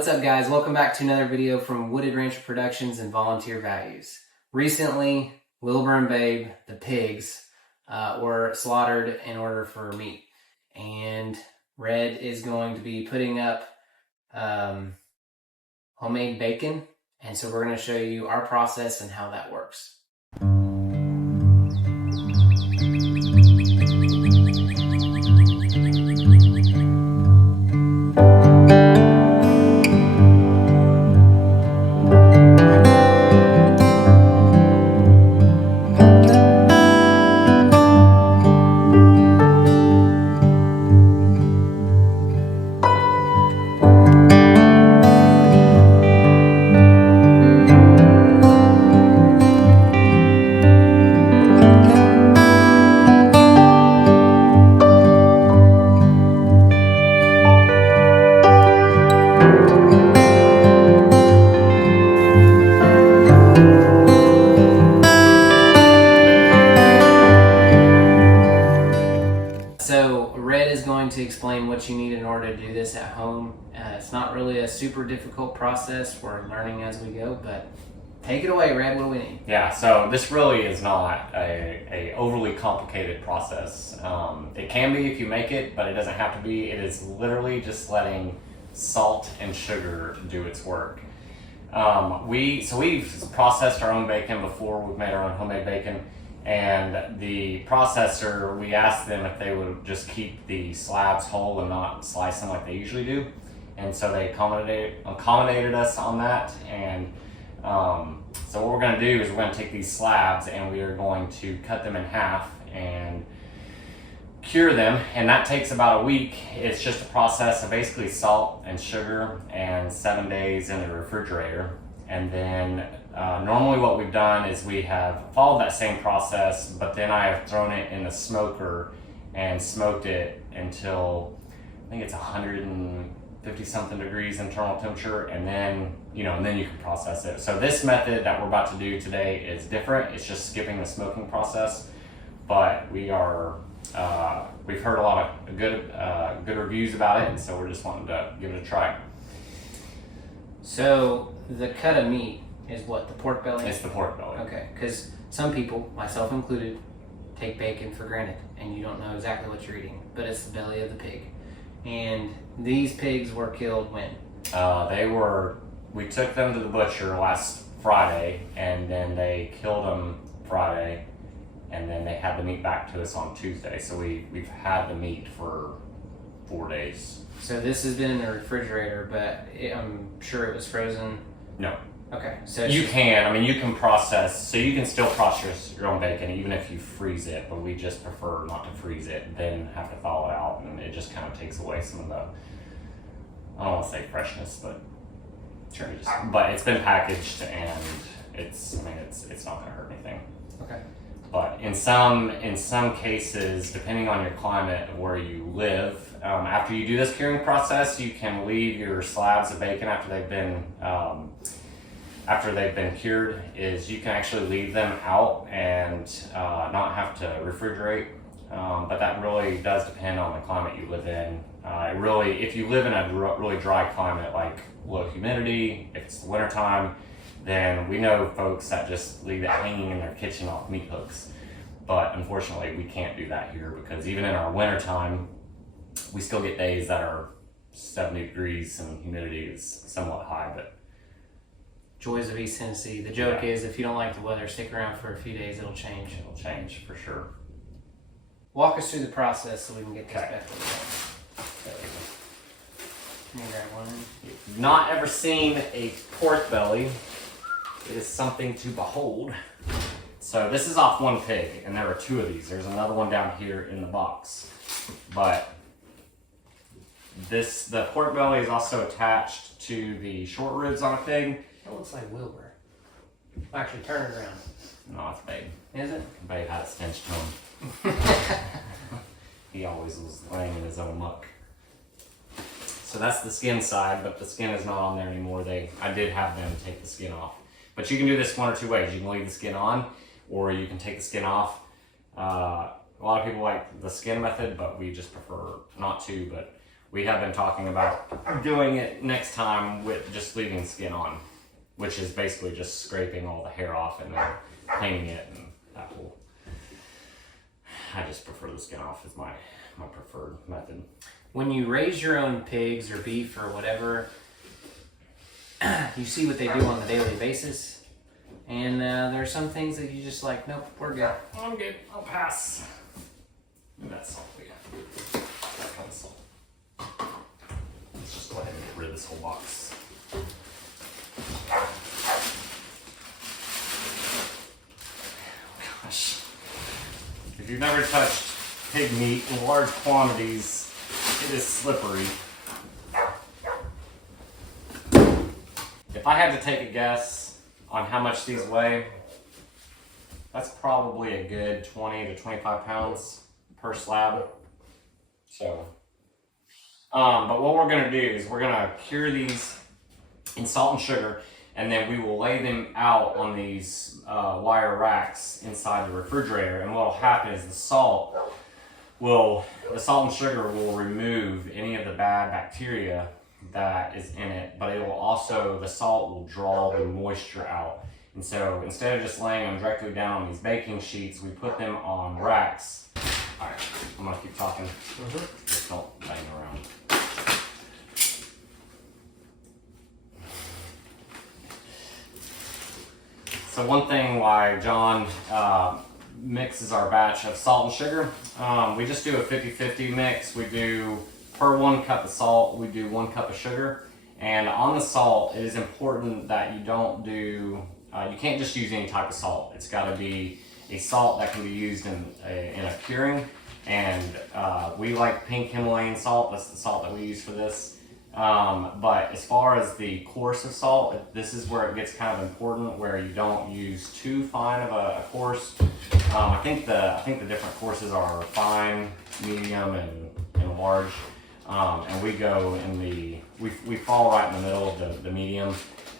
What's up, guys? Welcome back to another video from Wooded Rancher Productions and Volunteer Values. Recently, Wilbur and Babe, the pigs, were slaughtered in order for meat. And Red is going to be putting up homemade bacon. And so we're going to show you our process and how that works. So Red is going to explain what you need in order to do this at home. It's not really a super difficult process. We're learning as we go, but take it away, Red. What do we need? Yeah, so this really is not a overly complicated process. It can be if you make it, but it doesn't have to be. It is literally just letting salt and sugar do its work. We've processed our own bacon before. We've made our own homemade bacon. And the processor, we asked them if they would just keep the slabs whole and not slice them like they usually do. And so they accommodated us on that. And so what we're going to do is we're going to take these slabs and we are going to cut them in half and cure them. And that takes about a week. It's just a process of basically salt and sugar and 7 days in the refrigerator. And then normally what we've done is we have followed that same process, but then I have thrown it in the smoker and smoked it until I think it's 150 something degrees internal temperature, and then you can process it. So this method that we're about to do today is different. It's just skipping the smoking process, but we've heard a lot of good reviews about it, and so we're just wanting to give it a try. So the cut of meat is what, the pork belly? It's the pork belly. Okay, because some people, myself included, take bacon for granted and you don't know exactly what you're eating, but it's the belly of the pig. And these pigs were killed when? We took them to the butcher last Friday, and then they killed them Friday, and then they had the meat back to us on Tuesday. So we've had the meat for 4 days. So this has been in the refrigerator, but I'm sure it was frozen? No. Okay. So you can process, so you can still process your own bacon even if you freeze it, but we just prefer not to freeze it, then have to thaw it out, and it just kind of takes away some of the, I don't want to say freshness, but sure. But it's been packaged and it's not going to hurt anything. Okay. But in some cases, depending on your climate of where you live, after you do this curing process, you can leave your slabs of bacon after they've been cured. Is you can actually leave them out and not have to refrigerate. But that really does depend on the climate you live in. If you live in a really dry climate like low humidity, if it's the wintertime, then we know folks that just leave it hanging in their kitchen off meat hooks. But unfortunately, we can't do that here because even in our wintertime, we still get days that are 70 degrees and humidity is somewhat high. But joys of East Tennessee. The joke is if you don't like the weather, stick around for a few days, it'll change. It'll change for sure. Walk us through the process so we can get this back to the Can you grab one? If you've not ever seen a pork belly, it is something to behold. So this is off one pig, and there are two of these. There's another one down here in the box. But the pork belly is also attached to the short ribs on a pig. That looks like Wilbur. Actually, turn it around. No, it's Babe. Is it? Babe had it stitched to him. He always was laying in his own muck. So that's the skin side, but the skin is not on there anymore. I did have them take the skin off. But you can do this one or two ways. You can leave the skin on, or you can take the skin off. A lot of people like the skin method, but we just prefer not to. But we have been talking about doing it next time with just leaving skin on, which is basically just scraping all the hair off and then cleaning it, and that whole. I just prefer the skin off as my preferred method. When you raise your own pigs or beef or whatever, you see what they do on a daily basis, and there are some things that you just like, nope, we're good. I'm good. I'll pass. And that's salt we got. That kind of salt. Let's just go ahead and get rid of this whole box. Gosh. If you've never touched pig meat in large quantities, it is slippery. If I had to take a guess on how much these weigh, that's probably a good 20 to 25 pounds per slab. So, but what we're gonna do is we're gonna cure these in salt and sugar, and then we will lay them out on these wire racks inside the refrigerator. And what will happen is the salt and sugar will remove any of the bad bacteria that is in it, but it will also, the salt will draw the moisture out. And so instead of just laying them directly down on these baking sheets, we put them on racks. All right, I'm gonna keep talking. Just don't bang around. So one thing why John mixes our batch of salt and sugar, we just do a 50-50 mix. We do, per 1 cup of salt, we do 1 cup of sugar. And on the salt, it is important that you don't do, you can't just use any type of salt. It's gotta be a salt that can be used in a curing. And we like pink Himalayan salt. That's the salt that we use for this. But as far as the coarse of salt, this is where it gets kind of important, where you don't use too fine of a coarse. I think the different courses are fine, medium, and large. And we go in we fall right in the middle of the medium.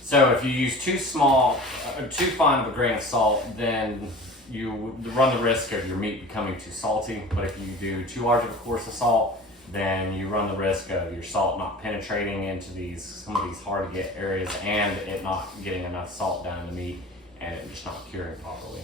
So if you use too fine of a grain of salt, then you run the risk of your meat becoming too salty. But if you do too large of a course of salt, then you run the risk of your salt not penetrating into some of these hard to get areas, and it not getting enough salt down in the meat, and it just not curing properly.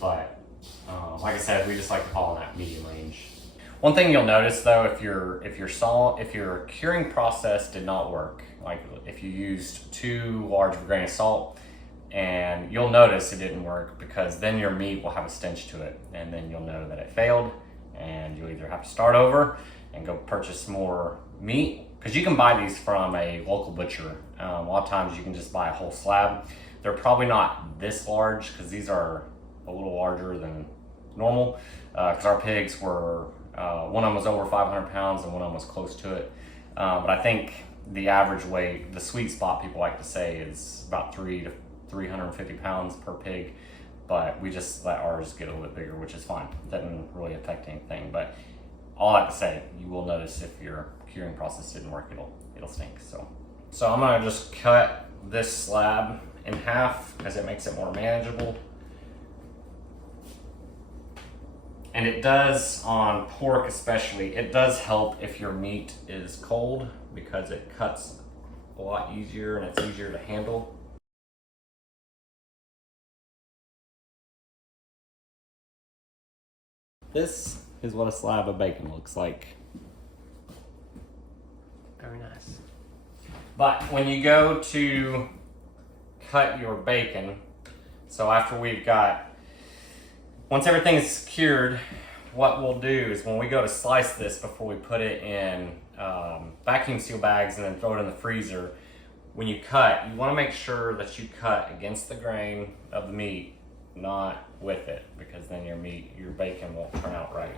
But like I said, we just like to fall in that medium range. One thing you'll notice though, if your curing process did not work, like if you used too large of a grain of salt, and you'll notice it didn't work, because then your meat will have a stench to it, and then you'll know that it failed, and you'll either have to start over and go purchase more meat, because you can buy these from a local butcher. A lot of times you can just buy a whole slab. They're probably not this large, because these are a little larger than normal, because our pigs were, one of them was over 500 pounds and one of them was close to it. But I think the average weight, the sweet spot people like to say, is about 300 to 350 pounds per pig. But we just let ours get a little bit bigger, which is fine. It doesn't really affect anything. But all I have to say, you will notice if your curing process didn't work, it'll stink. So I'm gonna just cut this slab in half, because it makes it more manageable. And it does, on pork especially, it does help if your meat is cold, because it cuts a lot easier and it's easier to handle. This is what a slab of bacon looks like. Very nice. But when you go to cut your bacon, so after once everything is cured, what we'll do is when we go to slice this, before we put it in vacuum seal bags and then throw it in the freezer, when you cut, you want to make sure that you cut against the grain of the meat, not with it, because then your bacon won't turn out right.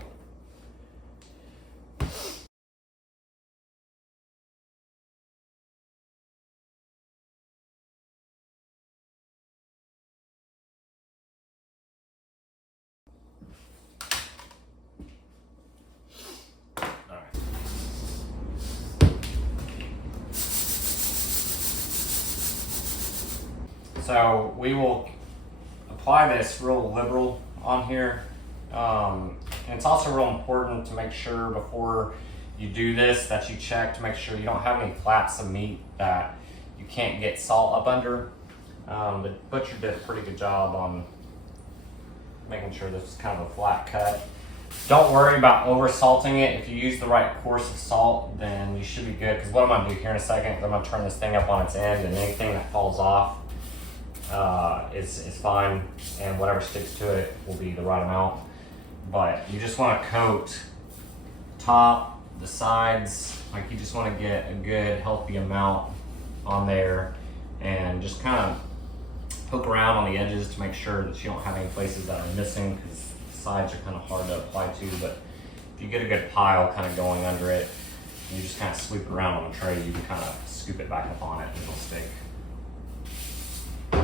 So we will apply this real liberal on here. And it's also real important to make sure before you do this, that you check to make sure you don't have any flaps of meat that you can't get salt up under. The butcher did a pretty good job on making sure this is kind of a flat cut. Don't worry about over salting it. If you use the right course of salt, then you should be good. Because what I'm gonna do here in a second is I'm gonna turn this thing up on its end, and anything that falls off is fine, and whatever sticks to it will be the right amount. But you just want to coat top, the sides, like you just want to get a good healthy amount on there, and just kind of poke around on the edges to make sure that you don't have any places that are missing, because the sides are kind of hard to apply to. But if you get a good pile kind of going under it, you just kind of sweep it around on a tray, you can kind of scoop it back up on it and it'll stick. Now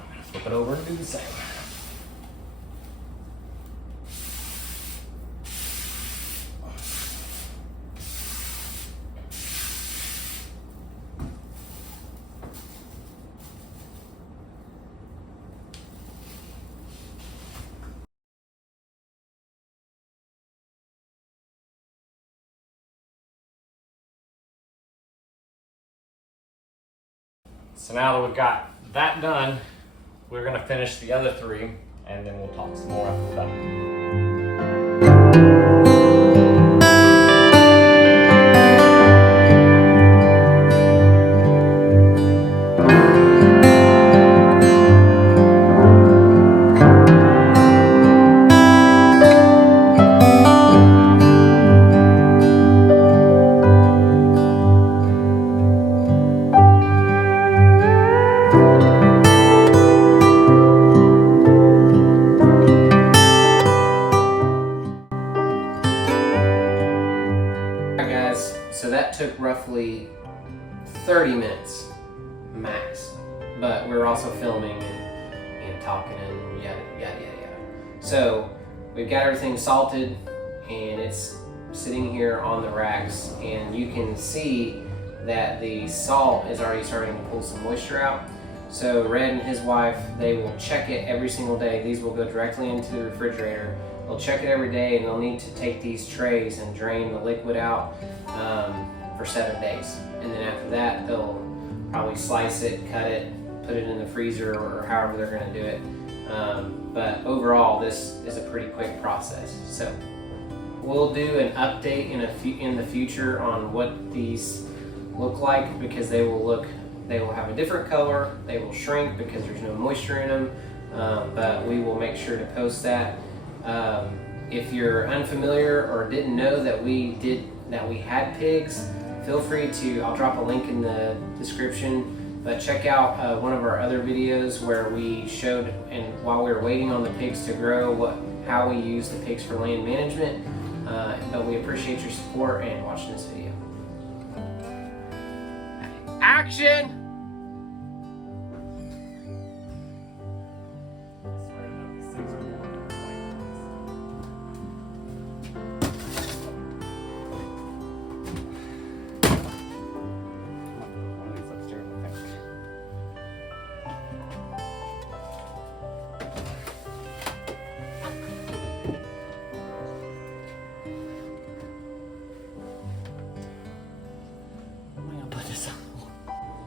I'm going to flip it over and do the same. So now that we've got that done, we're gonna finish the other three, and then we'll talk some more after we're done. So that took roughly 30 minutes max, but we're also filming and talking and yada yada yada. So we've got everything salted and it's sitting here on the racks, and you can see that the salt is already starting to pull some moisture out. So Red and his wife, they will check it every single day. These will go directly into the refrigerator. They'll check it every day, and they'll need to take these trays and drain the liquid out for 7 days. And then after that, they'll probably slice it, cut it, put it in the freezer, or however they're gonna do it. But overall, this is a pretty quick process. So we'll do an update in the future on what these look like, because they will have a different color. They will shrink because there's no moisture in them. But we will make sure to post that. If you're unfamiliar or didn't know that we had pigs, feel free to, I'll drop a link in the description, but check out one of our other videos where we showed, and while we were waiting on the pigs to grow, how we use the pigs for land management. But we appreciate your support and watching this video. Action!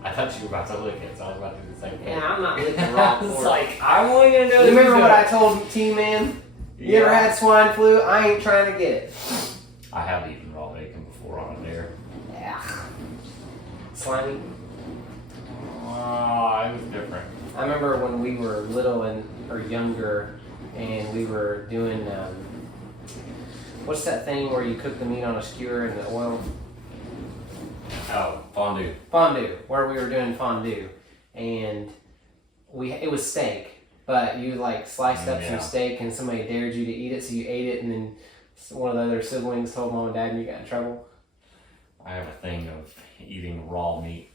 I thought you were about to lick it, so I was about to do the same thing. Yeah, I'm not licking raw pork. It's like, I want you to know. You remember what I told T-Man? You ever had swine flu? I ain't trying to get it. I have eaten raw bacon before on a dare. Yeah. Slimy. It was different. I remember when we were little or younger, and we were doing, what's that thing where you cook the meat on a skewer in the oil? Oh, fondue. Fondue, where we were doing fondue, and it was steak, but you like sliced up some steak, and somebody dared you to eat it, so you ate it, and then one of the other siblings told mom and dad, and you got in trouble. I have a thing of eating raw meat.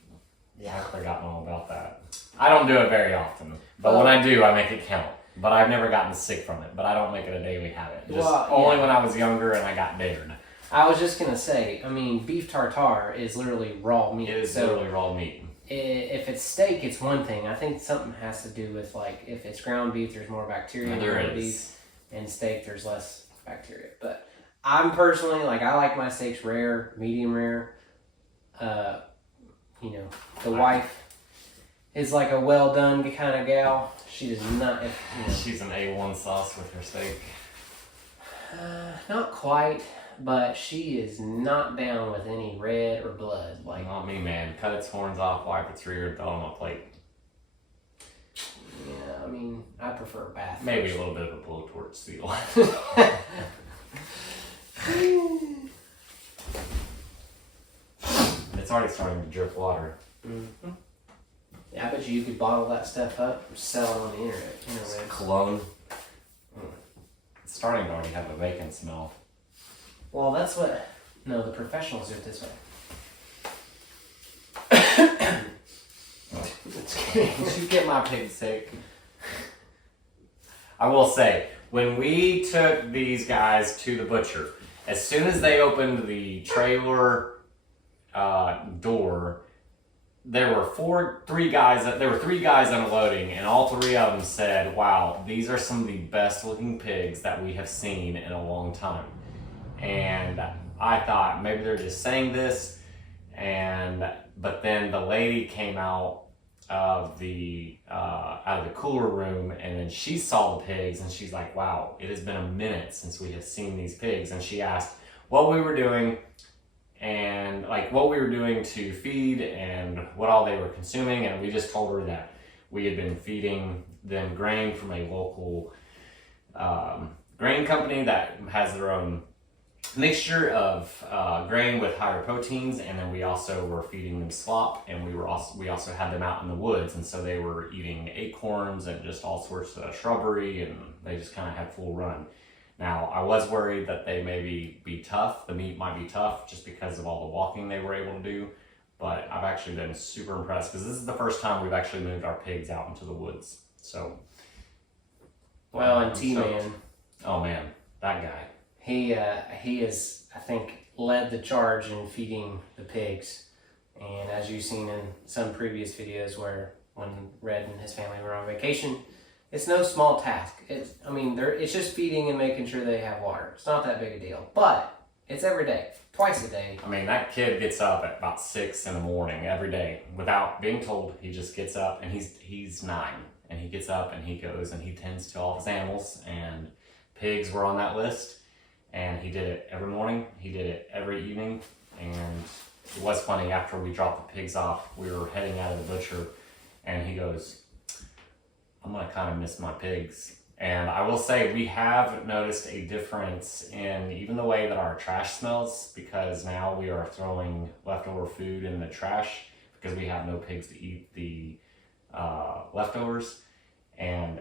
Yeah. I've forgotten all about that. I don't do it very often, but when I do, I make it count. But I've never gotten sick from it, but I don't make it a daily habit. Just only when I was younger and I got dared. I was just gonna say, I mean, beef tartare is literally raw meat. It is literally raw meat. if it's steak, it's one thing. I think something has to do with like if it's ground beef, there's more bacteria in ground beef, and steak there's less bacteria. But I'm personally like I like my steaks rare, medium rare. You know, the wife is like a well done kind of gal. She does not. She's an A1 sauce with her steak. Not quite, but she is not down with any red or blood. Like not me, man. Cut its horns off, wipe its rear, throw it on my plate. Yeah, I mean, I prefer bath. Maybe a little bit of a blowtorch seal. It's already starting to drip water. Mm-hmm. Yeah, I bet you could bottle that stuff up and sell it on the internet. It's cologne. It's starting to already have a bacon smell. Well, that's what... No, the professionals do it this way. You get my pig's sake. I will say, when we took these guys to the butcher, as soon as they opened the trailer door, there were three guys unloading, and all three of them said, "Wow, these are some of the best looking pigs that we have seen in a long time." And I thought maybe they're just saying this, but then the lady came out of the cooler room, and then she saw the pigs, and she's like, "Wow, it has been a minute since we have seen these pigs." And she asked what we were doing, and like what we were doing to feed and what all they were consuming, and we just told her that we had been feeding them grain from a local grain company that has their own mixture of grain with higher proteins, and then we also were feeding them slop, and we also had them out in the woods, and so they were eating acorns and just all sorts of shrubbery, and they just kind of had full run. Now, I was worried that they maybe be tough. The meat might be tough just because of all the walking they were able to do. But I've actually been super impressed because this is the first time we've actually moved our pigs out into the woods. So, well, and T-Man. Oh man, that guy. He has, I think, led the charge in feeding the pigs. And as you've seen in some previous videos where when Red and his family were on vacation, it's no small task. It's just feeding and making sure they have water. It's not that big a deal, but it's every day, twice a day. I mean, that kid gets up at about 6 in the morning every day without being told. He just gets up, and he's 9, and he gets up and he goes and he tends to all his animals, and pigs were on that list, and he did it every morning. He did it every evening, and it was funny. After we dropped the pigs off, we were heading out of the butcher, and he goes, "I'm gonna kind of miss my pigs." And I will say we have noticed a difference in even the way that our trash smells, because now we are throwing leftover food in the trash because we have no pigs to eat the leftovers, and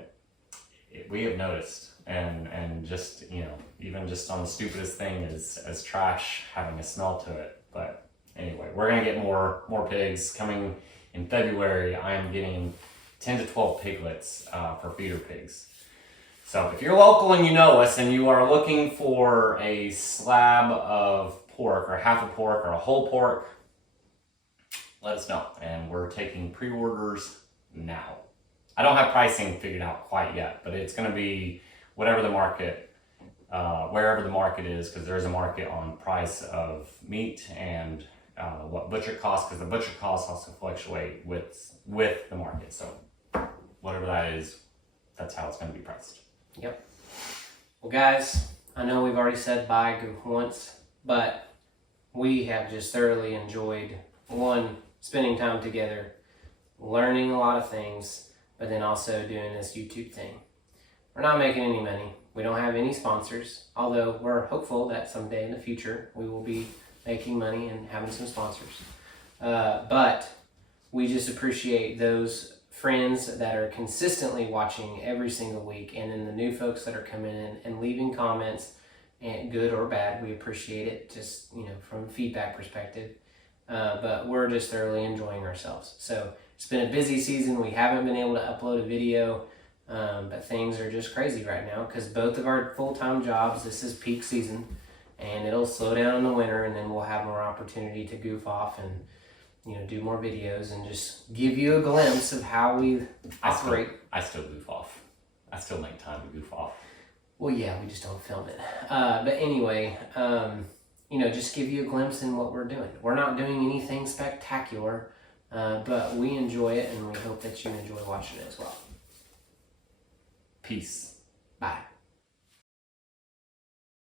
we have noticed, and just, you know, even just on the stupidest thing as trash having a smell to it. But anyway, we're gonna get more pigs coming in February. I am getting 10 to 12 piglets for feeder pigs. So if you're local and you know us and you are looking for a slab of pork or half a pork or a whole pork, let us know. And we're taking pre-orders now. I don't have pricing figured out quite yet, but it's going to be whatever the market, wherever the market is, because there's a market on price of meat and what butcher costs, because the butcher costs also fluctuate with the market. So whatever that is, that's how it's going to be priced. Yep. Well, guys, I know we've already said bye once, but we have just thoroughly enjoyed, one, spending time together, learning a lot of things, but then also doing this YouTube thing. We're not making any money. We don't have any sponsors, although we're hopeful that someday in the future we will be making money and having some sponsors. But we just appreciate those friends that are consistently watching every single week, and then the new folks that are coming in and leaving comments, and good or bad, we appreciate it, just, you know, from a feedback perspective. But we're just thoroughly enjoying ourselves. So it's been a busy season. We haven't been able to upload a video, but things are just crazy right now because both of our full-time jobs, this is peak season, and it'll slow down in the winter, and then we'll have more opportunity to goof off and do more videos and just give you a glimpse of how we operate. I still goof off. I still make time to goof off. Well, yeah, we just don't film it. But anyway, just give you a glimpse in what we're doing. We're not doing anything spectacular, but we enjoy it, and we hope that you enjoy watching it as well. Peace. Bye.